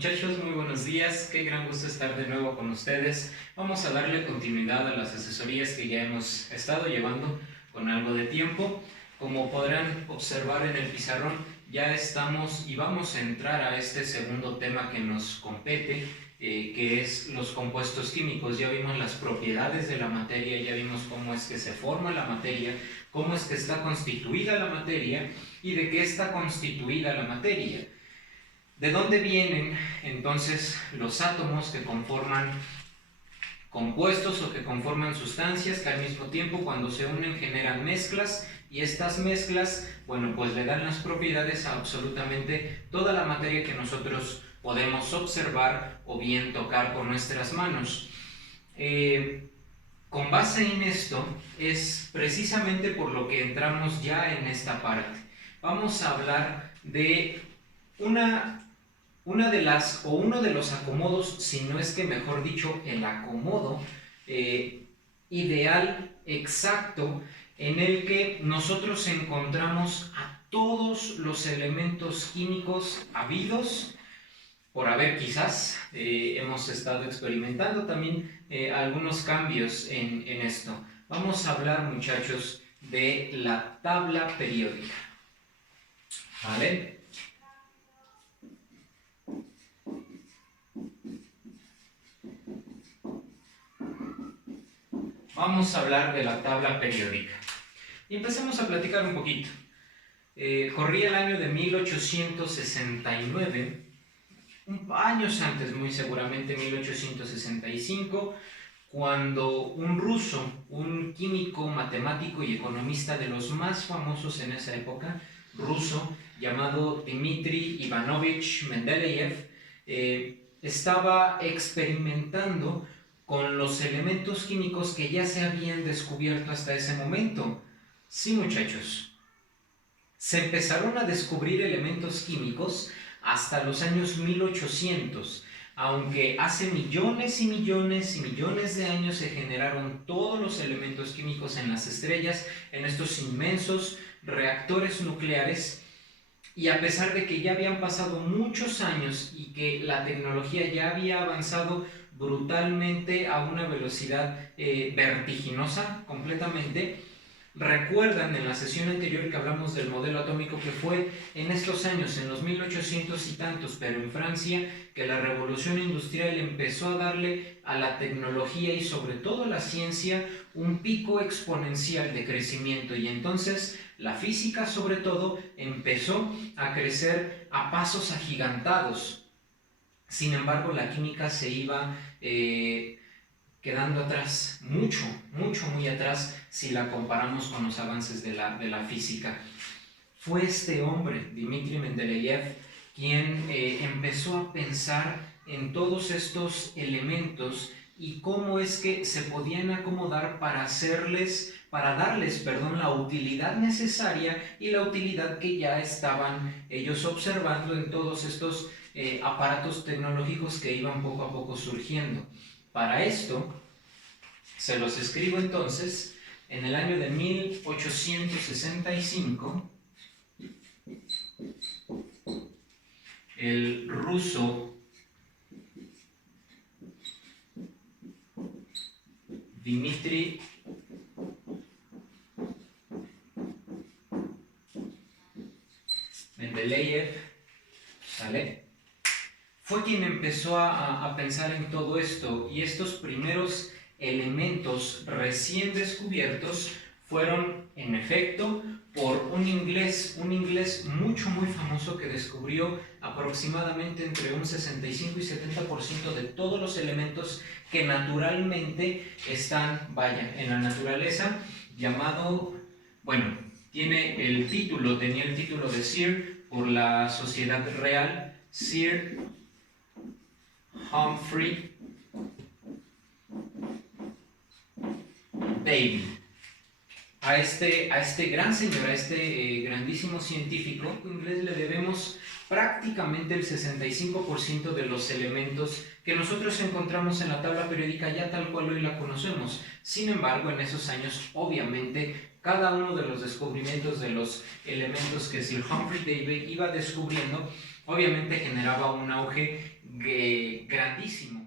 Muchachos, muy buenos días, qué gran gusto estar de nuevo con ustedes. Vamos a darle continuidad a las asesorías que ya hemos estado llevando con algo de tiempo. Como podrán observar en el pizarrón, ya estamos y vamos a entrar a este segundo tema que nos compete, que es los compuestos químicos. Ya vimos las propiedades de la materia, ya vimos cómo es que se forma la materia, cómo es que está constituida la materia y de qué está constituida la materia. ¿De dónde vienen entonces los átomos que conforman compuestos o que conforman sustancias que al mismo tiempo cuando se unen generan mezclas? Y estas mezclas, bueno, pues le dan las propiedades a absolutamente toda la materia que nosotros podemos observar o bien tocar con nuestras manos. Con base en esto es precisamente por lo que entramos ya en esta parte. Vamos a hablar de uno de los acomodos, si no es que mejor dicho, el acomodo ideal, exacto, en el que nosotros encontramos a todos los elementos químicos habidos por haber quizás. Hemos estado experimentando también algunos cambios en esto. Vamos a hablar, muchachos, de la tabla periódica. ¿Vale? Vamos a hablar de la tabla periódica. Y empecemos a platicar un poquito. Corría el año de 1869, años antes, muy seguramente 1865, cuando un ruso, un químico, matemático y economista de los más famosos en esa época, ruso, llamado Dmitri Ivanovich Mendeleev, estaba experimentando con los elementos químicos que ya se habían descubierto hasta ese momento. Sí, muchachos, se empezaron a descubrir elementos químicos hasta los años 1800, aunque hace millones y millones y millones de años se generaron todos los elementos químicos en las estrellas, en estos inmensos reactores nucleares. Y a pesar de que ya habían pasado muchos años y que la tecnología ya había avanzado brutalmente a una velocidad vertiginosa completamente, recuerdan en la sesión anterior que hablamos del modelo atómico, que fue en estos años, en los 1800 y tantos, pero en Francia, que la revolución industrial empezó a darle a la tecnología y sobre todo a la ciencia un pico exponencial de crecimiento, y entonces la física sobre todo empezó a crecer a pasos agigantados. Sin embargo, la química se iba quedando atrás, muy atrás, si la comparamos con los avances de la física. Fue este hombre, Dmitri Mendeleev, quien empezó a pensar en todos estos elementos y cómo es que se podían acomodar para darles la utilidad necesaria y la utilidad que ya estaban ellos observando en todos estos aparatos tecnológicos que iban poco a poco surgiendo. Para esto, se los escribo entonces, en el año de 1865, el ruso Dmitri Mendeleev, ¿sale?, fue quien empezó a pensar en todo esto, y estos primeros elementos recién descubiertos fueron, en efecto, por un inglés muy famoso que descubrió aproximadamente entre un 65 y 70% de todos los elementos que naturalmente están, en la naturaleza, llamado, tenía el título de Sir por la Sociedad Real, Sir Humphrey Davy. A este gran señor, a este grandísimo científico inglés, le debemos prácticamente el 65% de los elementos que nosotros encontramos en la tabla periódica ya tal cual hoy la conocemos. Sin embargo, en esos años, obviamente, cada uno de los descubrimientos de los elementos que Sir Humphrey Davy iba descubriendo, obviamente generaba un auge grandísimo